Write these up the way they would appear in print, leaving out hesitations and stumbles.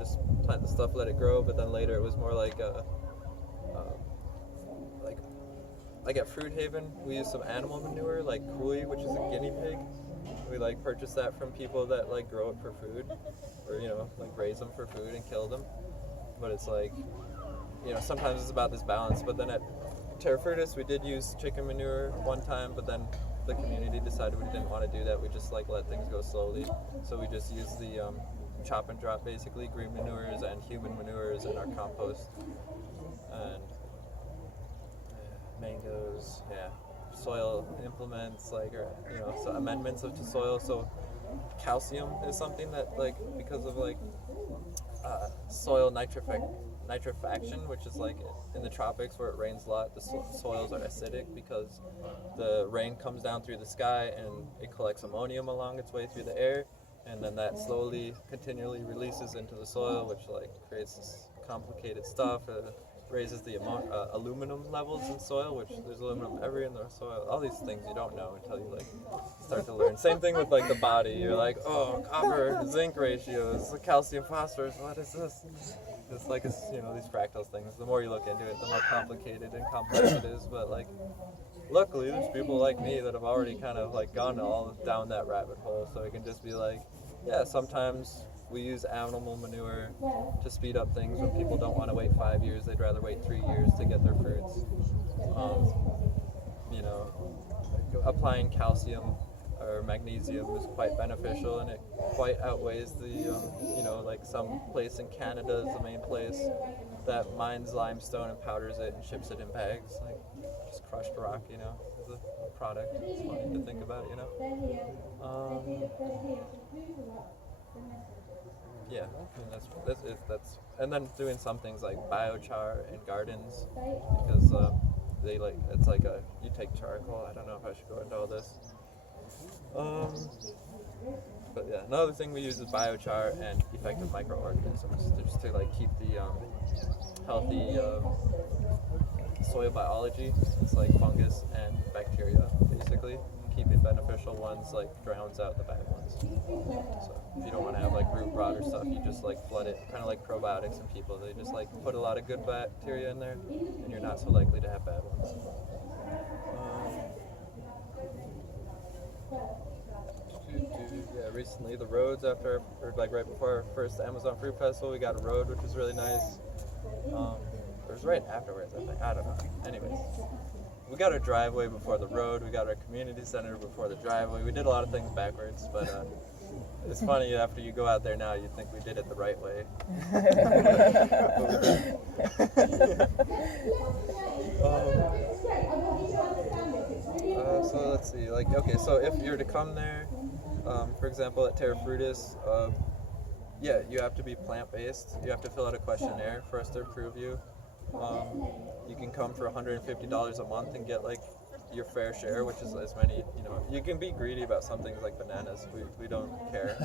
just plant the stuff, let it grow. But then later it was more like like at Fruit Haven, we use some animal manure, like Kui, which is a guinea pig. We like purchase that from people that like grow it for food, or like raise them for food and kill them. But it's like, sometimes it's about this balance. But then at Terra Frutis, we did use chicken manure one time, but then the community decided we didn't want to do that. We just like let things go slowly. So we just use the chop and drop, basically, green manures and human manures in our compost. And mangoes, soil implements, like, or so amendments to soil. So calcium is something that, like, because of like soil nitrification, which is like in the tropics where it rains a lot, the soils are acidic because the rain comes down through the sky and it collects ammonium along its way through the air, and then that slowly, continually releases into the soil, which like creates this complicated stuff. Raises the aluminum levels in soil, which there's aluminum everywhere in the soil. All these things you don't know until you like start to learn. Same thing with like the body. You're like, oh, copper zinc ratios, calcium phosphorus. What is this? It's like these fractal things. The more you look into it, the more complicated and complex it is. But like, luckily, there's people like me that have already kind of like gone all down that rabbit hole. So it can just be like, yeah, sometimes we use animal manure to speed up things when people don't want to wait 5 years. They'd rather wait 3 years to get their fruits. Applying calcium or magnesium is quite beneficial, and it quite outweighs the, like some place in Canada is the main place that mines limestone and powders it and ships it in bags, like just crushed rock, is a product. It's funny to think about, Yeah, that's and then doing some things like biochar in gardens, because they like, it's like you take charcoal. I don't know if I should go into all this. But yeah, another thing we use is biochar and effective microorganisms just to like keep the healthy soil biology. It's like fungus and bacteria, basically. Keeping beneficial ones like drowns out the bad ones. So if you don't want to have like root rot or stuff, you just like flood it, kind of like probiotics in people. They just like put a lot of good bacteria in there, and you're not so likely to have bad ones. Recently the roads or like right before our first Amazon Fruit Festival, we got a road which was really nice. It was right afterwards, I think. I don't know. Anyways, we got our driveway before the road. We got our community center before the driveway. We did a lot of things backwards, but it's funny, after you go out there now, you think we did it the right way. So let's see. Like, okay, so if you're to come there, for example, at Terra Frutis, you have to be plant-based. You have to fill out a questionnaire for us to approve you. You can come for $150 a month and get like your fair share, which is as many, you can be greedy about some things like bananas. We don't care.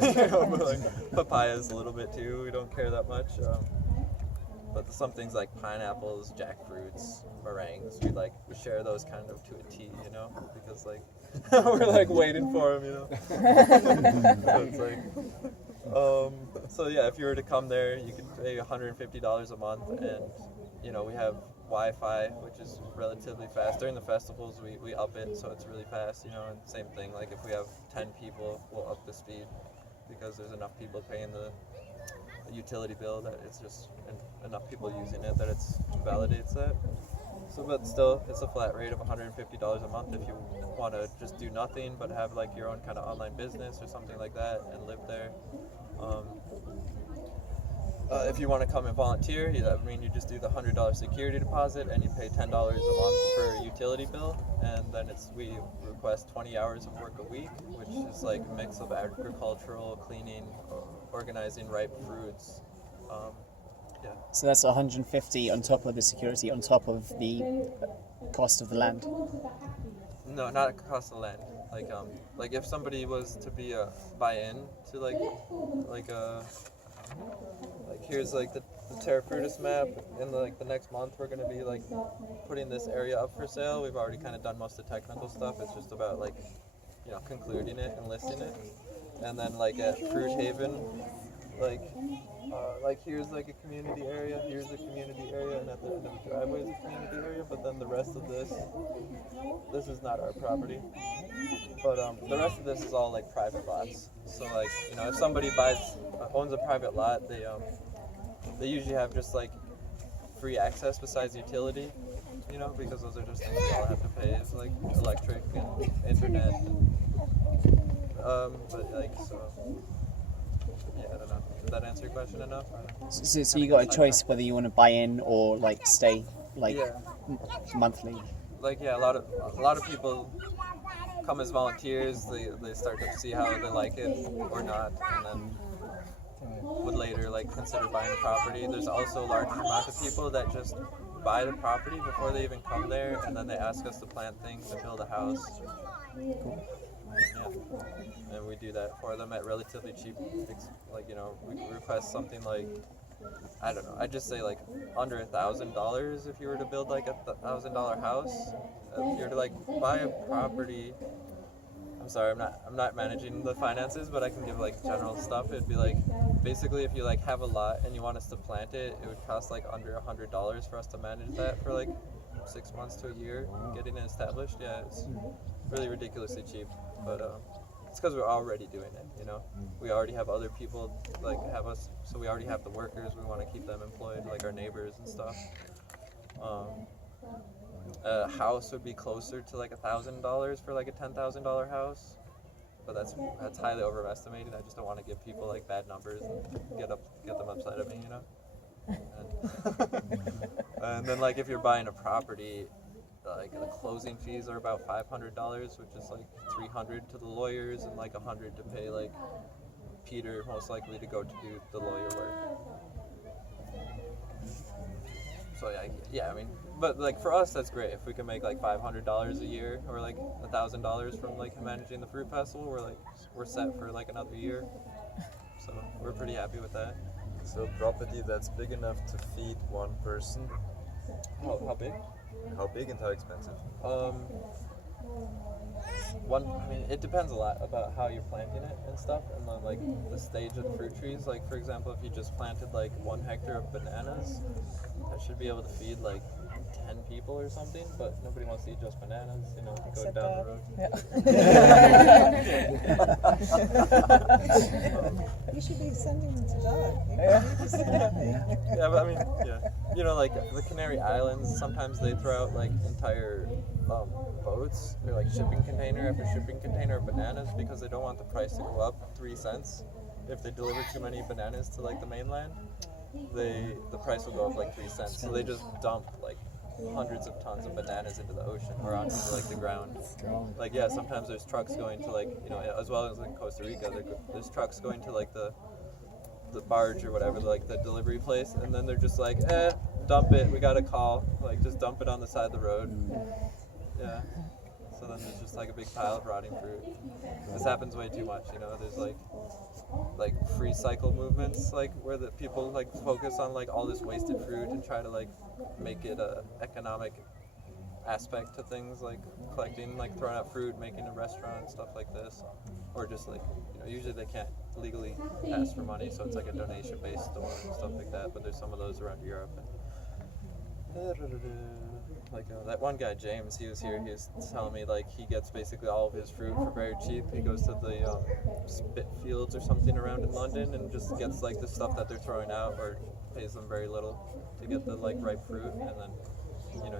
But like papayas a little bit too. We don't care that much. But some things like pineapples, jackfruits, meringues, we share those kind of to a T, because like we're like waiting for them, So it's like, so yeah, if you were to come there, you could pay $150 a month, and we have Wi-Fi, which is relatively fast. During the festivals, we up it, so it's really fast, and same thing, like if we have 10 people, we'll up the speed, because there's enough people paying the utility bill that it's just enough people using it that it validates that. So, but still, it's a flat rate of $150 a month if you want to just do nothing but have like your own kind of online business or something like that and live there. If you want to come and volunteer, you just do the $100 security deposit and you pay $10 a month for a utility bill, and then we request 20 hours of work a week, which is like a mix of agricultural, cleaning, organizing ripe fruits. So that's 150 on top of the security, on top of the cost of the land? No, not the cost of the land. Like if somebody was to be buy in to like here's like the Terra Frutis map, and like the next month we're gonna be like putting this area up for sale. We've already kind of done most of the technical stuff. It's just about like concluding it and listing it. And then like at Fruit Haven, like here's like a community area, here's a community area, and at the end of the driveway is a community area. But then the rest of this is not our property. But the rest of this is all like private lots. So like if somebody owns a private lot, they usually have just like free access besides utility, because those are just things we all have to pay. It's like electric and internet. But like so. Yeah, I don't know. Did that answer your question enough? So you got a choice whether you want to buy in or like stay monthly. Like a lot of people come as volunteers. They start to see how they like it or not, and then would later like consider buying the property. There's also a large amount of people that just buy the property before they even come there, and then they ask us to plant things and build a house. Cool. Yeah, and we do that for them at relatively cheap. Like we request something like, I don't know, I'd just say like under $1,000 if you were to build like $1,000 house. If you were to like buy a property, I'm sorry, I'm not managing the finances, but I can give like general stuff. It'd be like basically if you like have a lot and you want us to plant it, it would cost like under $100 for us to manage that for like 6 months to a year, getting it established. Yeah, it's really ridiculously cheap, but it's because we're already doing it. We already have other people like have us, so we already have the workers. We want to keep them employed, like our neighbors and stuff. A house would be closer to like $1,000 for like a $10,000 house, but that's highly overestimated. I just don't want to give people like bad numbers and get them upset at me, And then like if you're buying a property, like the closing fees are about $500, which is like $300 to the lawyers and like $100 to pay like Peter, most likely to go to do the lawyer work. So yeah, I mean, but like for us that's great if we can make like $500 a year or like $1,000 from like managing the fruit festival. We're set for like another year, so we're pretty happy with that. So property that's big enough to feed one person. How big? How big and how expensive? I mean, it depends a lot about how you're planting it and stuff, and then like the stage of the fruit trees. Like for example, if you just planted like 1 hectare of bananas, that should be able to feed like 10 people or something. But nobody wants to eat just bananas, if you go down the road. Yeah. You should be sending them to God. Yeah, but I mean, yeah, like the Canary Islands, sometimes they throw out like entire boats, or like shipping container after shipping container of bananas because they don't want the price to go up 3 cents. If they deliver too many bananas to like the mainland, the price will go up like 3 cents. So they just dump like hundreds of tons of bananas into the ocean or onto like the ground. Like sometimes there's trucks going to like as well as in Costa Rica, there's trucks going to like the barge or whatever, like the delivery place, and then they're just like, dump it, we got a call, like just dump it on the side of the road. Yeah. So then there's just like a big pile of rotting fruit. This happens way too much, there's like free cycle movements, like where the people like focus on like all this wasted fruit and try to like make it a economic aspect to things, like collecting, like throwing out fruit, making a restaurant, stuff like this. Or just like, usually they can't legally ask for money, so it's like a donation-based store and stuff like that, but there's some of those around Europe. Like that one guy, James, he was here, he was telling me like he gets basically all of his fruit for very cheap. He goes to the spit fields or something around in London and just gets like the stuff that they're throwing out, or pays them very little to get the like ripe fruit, and then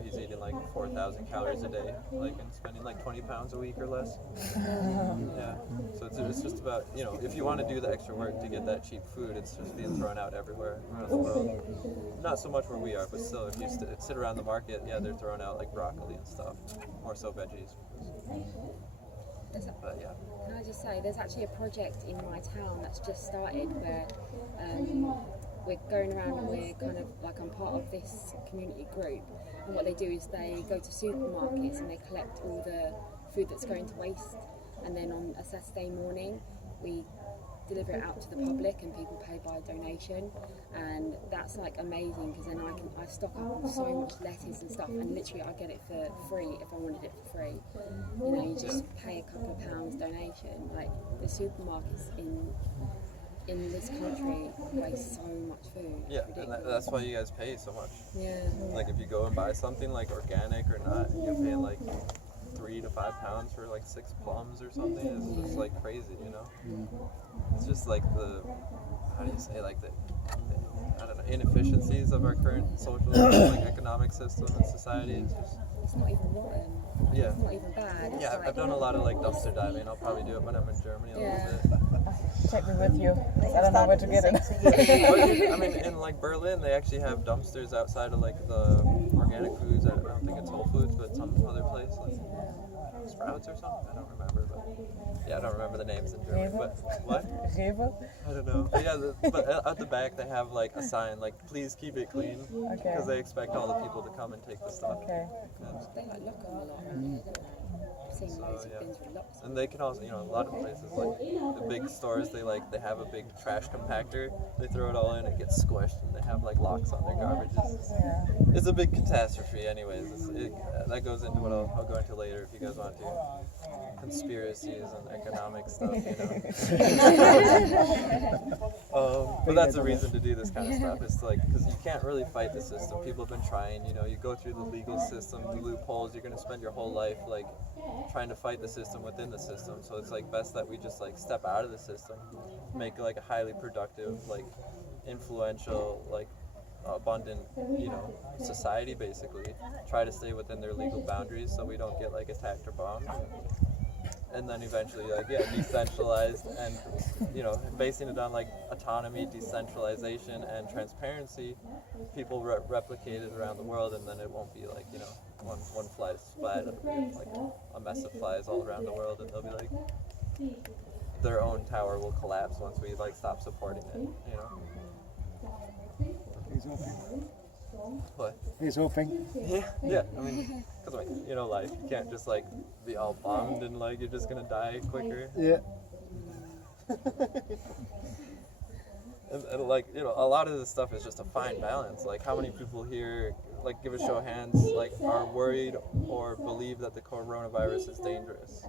he's eating like 4,000 calories a day, like, and spending like 20 pounds a week or less. Yeah, so it's just about, if you want to do the extra work to get that cheap food, it's just being thrown out everywhere around the world. Not so much where we are, but still, if you sit around the market, they're throwing out like broccoli and stuff, more so veggies. But yeah. Can I just say, there's actually a project in my town that's just started where we're going around and we're kind of like, I'm part of this community group, and what they do is they go to supermarkets and they collect all the food that's going to waste, and then on a Saturday morning we deliver it out to the public and people pay by donation, and that's like amazing because then I stock up on so much lettuce and stuff, and literally I get it for free if I wanted it for free. You just pay a couple of pounds donation. Like the supermarkets in in this country waste so much food. Yeah, It's and ridiculous. that's why you guys pay so much. Yeah. Like if you go and buy something like organic or not, you're paying like 3 to 5 pounds for like 6 plums or something. It's just like crazy, you know. It's just like the, how do you say, like the I don't know, inefficiencies of our current social like economic system and society. It's just, It's not even rotten. yeah. It's not even bad. It's Yeah, like, I've done a lot of like dumpster diving. I'll probably do it when I'm in Germany a Yeah. little bit. Take me with you. I don't know where to get it. But, I mean, in like Berlin, they actually have dumpsters outside of like the organic foods. I don't think it's Whole Foods, but some other place like Sprouts or something. I don't remember, but yeah, I don't remember the names in German. But what? Rewe? I don't know. But yeah, but at the back they have like a sign like "Please keep it clean," Okay. because they expect all the people to come and take the stuff. Okay. they like lock 'em a lot. Don't they? I've seen loads of yeah. bins with locks. And they can also, you know, a lot of places like the big stores, they have a big trash compactor. They throw it all in, it gets squished, and they have like locks on their garbages. Yeah. It's a big catastrophe, anyways. That goes into what I'll go into later if you guys want to. Conspiracies and economic stuff, you know. But that's a reason to do this kind of stuff. It's like, because you can't really fight the system. People have been trying, you know, you go through the legal system, the loopholes, you're going to spend your whole life like trying to fight the system within the system. So it's like best that we just like step out of the system, make like a highly productive, like influential, like abundant, you know, society basically. Try to stay within their legal boundaries so we don't get like attacked or bombed. And then eventually, like, yeah, decentralized and, you know, basing it on like autonomy, decentralization, and transparency, people replicate it around the world, and then it won't be like, you know, one fly splat, it'll be like a mess of flies all around the world, and they'll be like, their own tower will collapse once we like stop supporting it, you know. He's hoping. But He's hoping. yeah, I mean, because like, you know, life, you can't just like be all bummed and like you're just gonna die quicker. Yeah. And like, you know, a lot of this stuff is just a fine balance. Like, how many people here, like, give a show of hands, like, are worried or believe that the coronavirus is dangerous?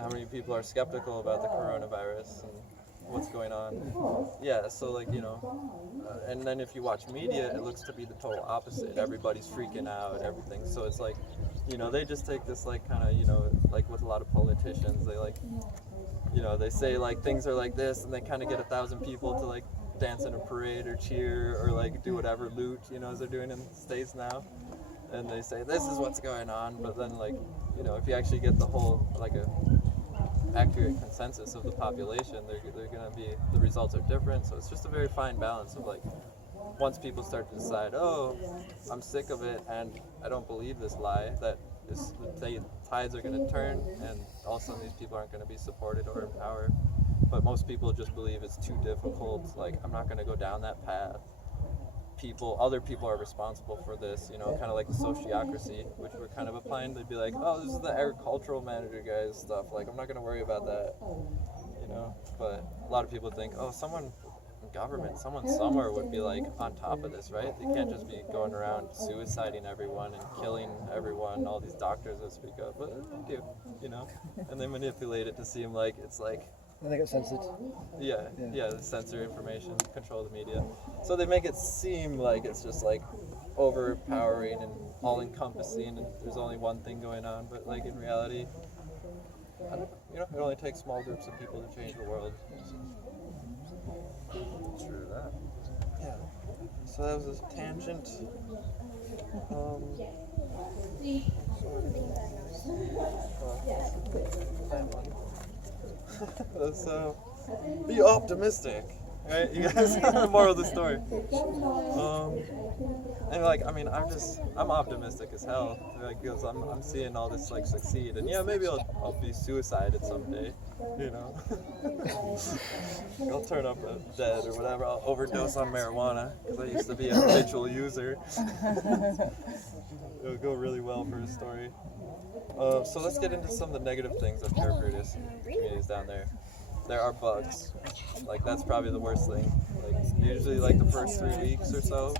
How many people are skeptical about the coronavirus and what's going on? Yeah, so like, you know, and then if you watch media, it looks to be the total opposite. Everybody's freaking out, everything. So it's like, you know, they just take this like kind of, you know, like with a lot of politicians, they like, you know, they say like things are like this, and they kind of get 1,000 people to like dance in a parade or cheer or like do whatever, loot, you know, as they're doing in the States now. And they say this is what's going on, but then like, you know, if you actually get the whole like a accurate consensus of the population, they're gonna be, the results are different. So it's just a very fine balance of like, once people start to decide, oh, I'm sick of it and I don't believe this lie, that is, the tides are going to turn and all of a sudden these people aren't going to be supported or empowered. But most people just believe it's too difficult, like I'm not going to go down that path. Other people are responsible for this, you know, kind of like the sociocracy, which we're kind of applying. They'd be like, oh, this is the agricultural manager guy's stuff, like I'm not going to worry about that, you know. But a lot of people think, oh, someone in government, someone somewhere would be like on top of this, right? They can't just be going around suiciding everyone and killing everyone, all these doctors that speak up, but they do, you know. And they manipulate it to seem like it's like, And they get censored. yeah, censor information, control the media. So they make it seem like it's just like overpowering and all-encompassing, and there's only one thing going on. But like in reality, I don't, you know, it only takes small groups of people to change the world. True that. Yeah. So that was a tangent. So be optimistic, right? You guys are the moral of the story. And like, I mean, I'm optimistic as hell, like, because I'm seeing all this like succeed, and yeah, maybe I'll be suicided someday, you know. I'll turn up dead or whatever. I'll overdose on marijuana because I used to be a habitual user. It'll go really well for a story. So let's get into some of the negative things of Terra Frutis communities down there. There are bugs. Like, that's probably the worst thing. Like, usually like the first 3 weeks or so,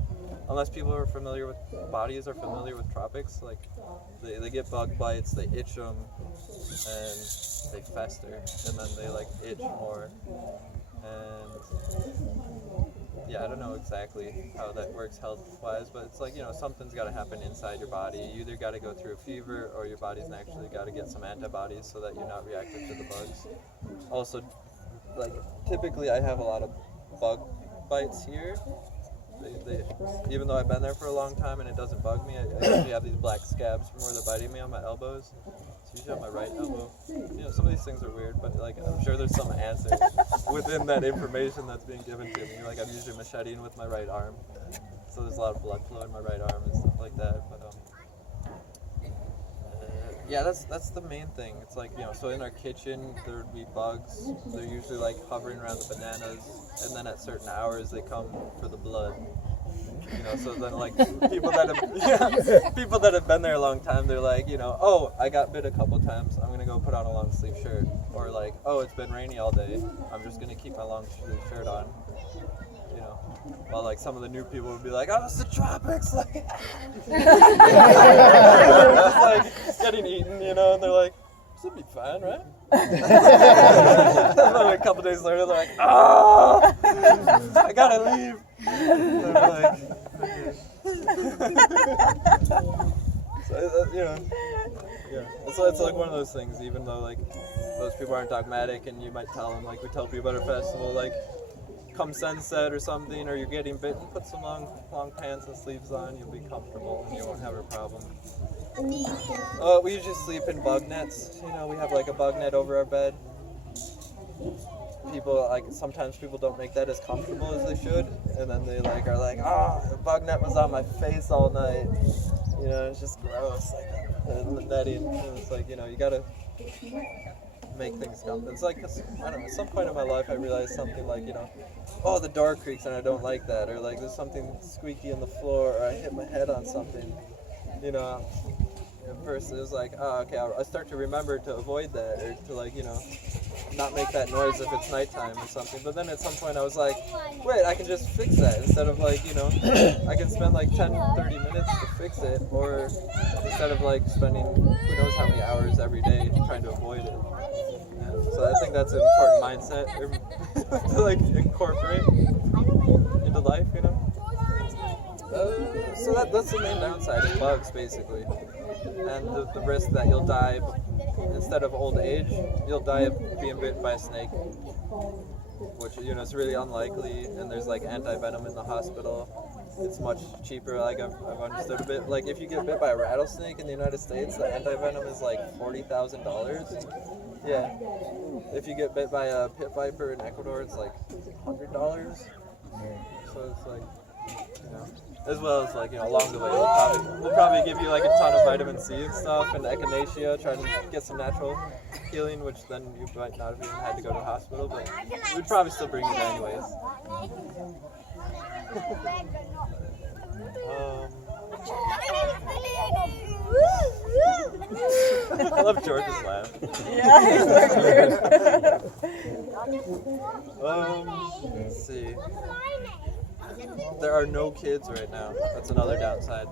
unless people are familiar with bodies are familiar with tropics, like they get bug bites, they itch them, and they fester, and then they like itch more, and yeah, I don't know exactly how that works health-wise, but it's like, you know, something's got to happen inside your body. You either got to go through a fever, or your body's actually got to get some antibodies so that you're not reactive to the bugs. Also, like, typically I have a lot of bug bites here. Even though I've been there for a long time and it doesn't bug me, I usually have these black scabs from where they're biting me on my elbows. It's usually on my right elbow. You know, some of these things are weird, but like I'm sure there's some answer within that information that's being given to me. Like I'm usually macheting with my right arm, so there's a lot of blood flow in my right arm and stuff like that. But yeah, that's the main thing. It's like, you know, so in our kitchen there would be bugs. They're usually like hovering around the bananas, and then at certain hours they come for the blood. You know, so then like people that have been there a long time, they're like, you know, oh, I got bit a couple times, I'm gonna go put on a long sleeve shirt, or like, oh, it's been rainy all day, I'm just gonna keep my long sleeve shirt on. You know, while like some of the new people would be like, oh, it's the tropics, like, just like getting eaten, you know, and they're like, this will be fine, right? And then a couple days later, they're like, oh, I gotta leave. And they're like, okay. So, you know, yeah. It's like one of those things, even though like those people aren't dogmatic, and you might tell them, like we tell people at our festival, like, come sunset or something, or you're getting bitten, put some long pants and sleeves on, you'll be comfortable and you won't have a problem. We usually sleep in bug nets. You know, we have like a bug net over our bed. People, like, sometimes people don't make that as comfortable as they should, and then they like are like, oh, the bug net was on my face all night. You know, it's just gross, like the netting. And it's like, you know, you gotta make things comfortable. It's like, 'cause, I don't know, at some point in my life I realized something like, you know, oh, the door creaks and I don't like that, or like there's something squeaky on the floor, or I hit my head on something, you know. At first it was like, oh, okay, I start to remember to avoid that, or to like, you know, not make that noise if it's nighttime or something. But then at some point I was like, wait, I can just fix that instead of like, you know, I can spend like 10-30 minutes to fix it, or instead of like spending who knows how many hours every day trying to avoid it. So I think that's an important mindset to like incorporate into life, you know. So that's the main downside of bugs, basically, and the risk that you'll die instead of old age, you'll die of being bitten by a snake, which, you know, is really unlikely. And there's like anti-venom in the hospital. It's much cheaper. Like I've understood a bit. Like if you get bit by a rattlesnake in the United States, the anti-venom is like $40,000. Yeah. If you get bit by a pit viper in Ecuador, it's like $100. So it's like, you know, as well as like, you know, along the way we'll probably give you like a ton of vitamin C and stuff, and echinacea, trying to get some natural healing, which then you might not have even had to go to the hospital, but we'd probably still bring you there anyways. I love George's laugh. Yeah, Let's see. There are no kids right now. That's another downside.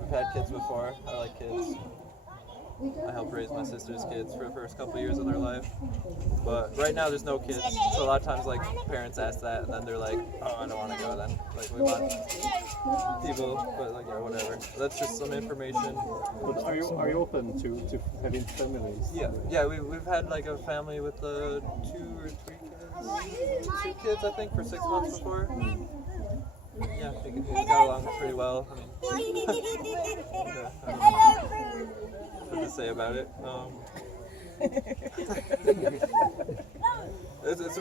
We've had kids before. I like kids. I helped raise my sister's kids for the first couple of years of their life. But right now there's no kids. So a lot of times like parents ask that, and then they're like, oh, I don't want to go then. Like we want people, but like, yeah, whatever. That's just some information. But are you open to having families? Yeah, we've had like a family with 2 or 3 kids. 2 kids, I think, for 6 months before. Yeah, they got along pretty well. I mean, yeah, I don't know what to say about it.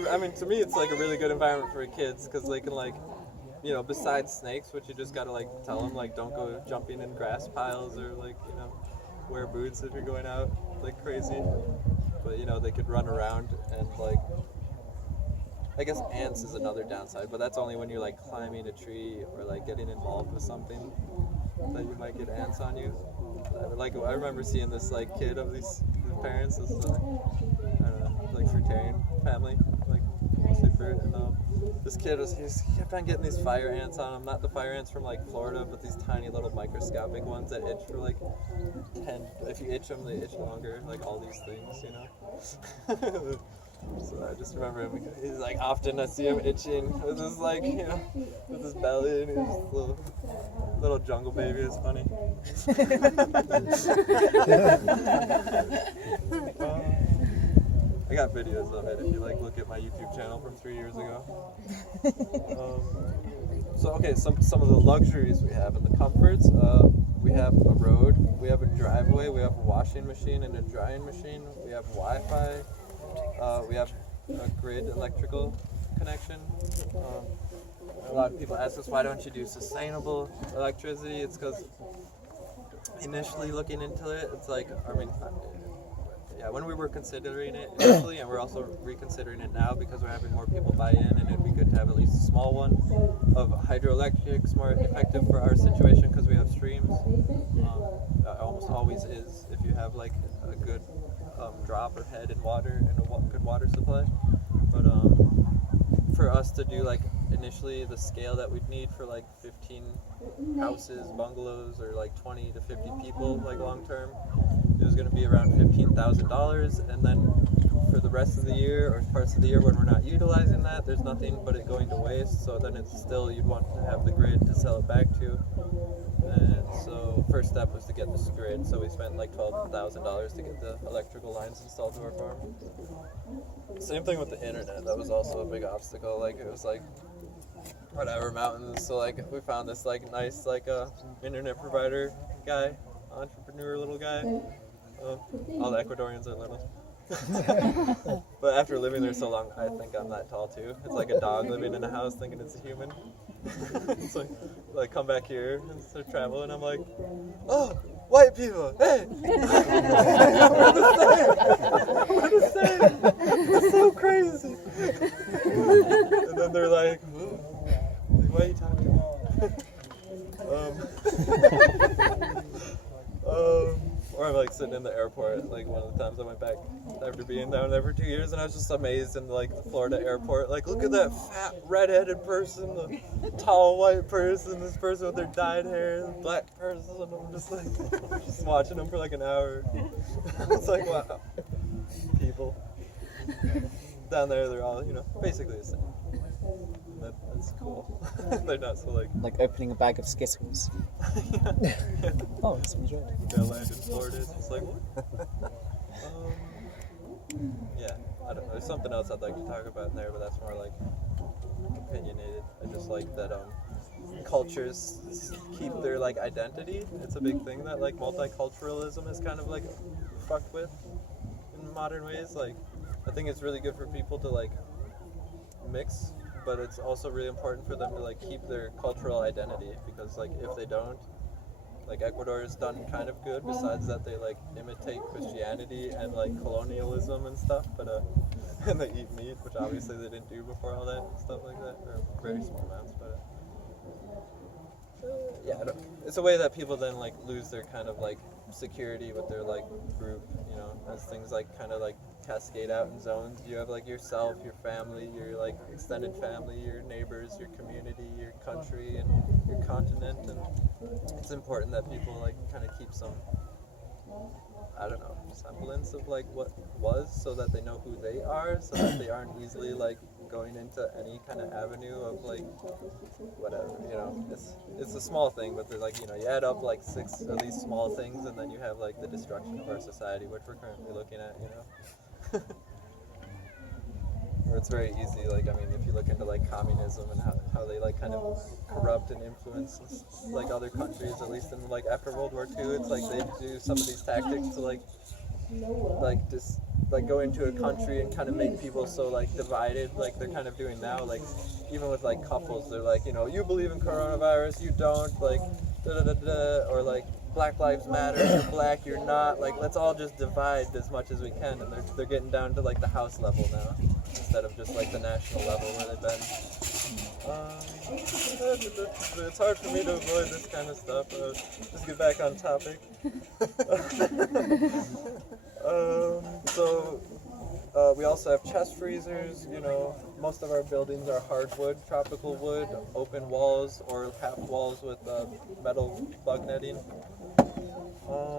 I mean, to me, it's like a really good environment for kids, because they can, like, you know, besides snakes, which you just gotta like tell them, like, don't go jumping in grass piles, or like, you know, wear boots if you're going out like crazy. But you know, they could run around, and like, I guess ants is another downside, but that's only when you're like climbing a tree or like getting involved with something that you might get ants on you. Like I remember seeing this like kid of these parents, this I don't know, like fruitarian family, like sleeper, and this kid he kept on getting these fire ants on him. Not the fire ants from like Florida, but these tiny little microscopic ones that itch for like 10. If you itch them, they itch longer. Like all these things, you know. So I just remember him. He's like, often I see him itching with his like, you know, with his belly and his little jungle baby. It's funny. I got videos of it if you like look at my YouTube channel from 3 years ago. So okay, some of the luxuries we have and the comforts. We have a road, we have a driveway, we have a washing machine and a drying machine. We have Wi-Fi. We have a grid electrical connection. A lot of people ask us, why don't you do sustainable electricity? It's because initially looking into it, it's like, I mean, yeah, when we were considering it initially, and we're also reconsidering it now because we're having more people buy in, and it'd be good to have at least a small one of hydroelectric's more effective for our situation because we have streams. Almost always is if you have like a good drop or head in water and a good water supply. But for us to do like initially the scale that we'd need for like 15 houses, bungalows, or like 20 to 50 people, like long term, it was going to be around $15,000. And then for the rest of the year or parts of the year when we're not utilizing that, there's nothing but it going to waste. So then it's still, you'd want to have the grid to sell it back to. And so first step was to get this grid. So we spent like $12,000 to get the electrical lines installed to our farm. Same thing with the internet. That was also a big obstacle. Like it was like whatever mountains. So like we found this like nice like internet provider guy, entrepreneur little guy. All the Ecuadorians are little. But after living there so long, I think I'm that tall too. It's like a dog living in a house thinking it's a human. It's like come back here and start traveling. I'm like, oh, white people, hey, we're the same. It's so crazy. And then they're like, what are you talking about? Or I'm like sitting in the airport, like one of the times I went back after being down there for 2 years, and I was just amazed in like the Florida airport. Like, look at that fat redheaded person, the tall white person, this person with their dyed hair, the black person. And I'm just like, just watching them for like an hour. It's like, wow, people down there, they're all, you know, basically the same. That's cool. They're not so like opening a bag of Skittles. Yeah. Oh, that sounds right. Yeah, land in Florida. It's just like what? Yeah, I don't know. There's something else I'd like to talk about in there, but that's more like opinionated. I just like that cultures keep their like identity. It's a big thing that like multiculturalism is kind of like fucked with in modern ways. Like I think it's really good for people to like mix, but it's also really important for them to like keep their cultural identity, because like if they don't, like Ecuador has done kind of good besides that they like imitate Christianity and like colonialism and stuff, but and they eat meat, which obviously they didn't do before all that and stuff like that, or very small amounts, but yeah, I don't, it's a way that people then like lose their kind of like security with their like group, you know, as things like kind of like cascade out in zones. You have like yourself, your family, your like extended family, your neighbors, your community, your country, and your continent, and it's important that people like kind of keep some, I don't know, semblance of like what was, so that they know who they are, so that they aren't easily like going into any kind of avenue of like whatever, you know. It's a small thing, but they're like, you know, you add up like 6 of these small things, and then you have like the destruction of our society, which we're currently looking at, you know. Where it's very easy, like, I mean, if you look into like communism and how they like kind of corrupt and influence like other countries, at least in like after World War II, it's like they do some of these tactics to like just like go into a country and kind of make people so like divided, like they're kind of doing now, like even with like couples, they're like, you know, you believe in coronavirus, you don't, like da da da da, or like Black Lives Matter, you're black, you're not, like let's all just divide as much as we can, and they're getting down to like the house level now instead of just like the national level where they've been. It's hard for me to avoid this kind of stuff. Just get back on topic. We also have chest freezers. You know, most of our buildings are hardwood, tropical wood, open walls or half walls with metal bug netting.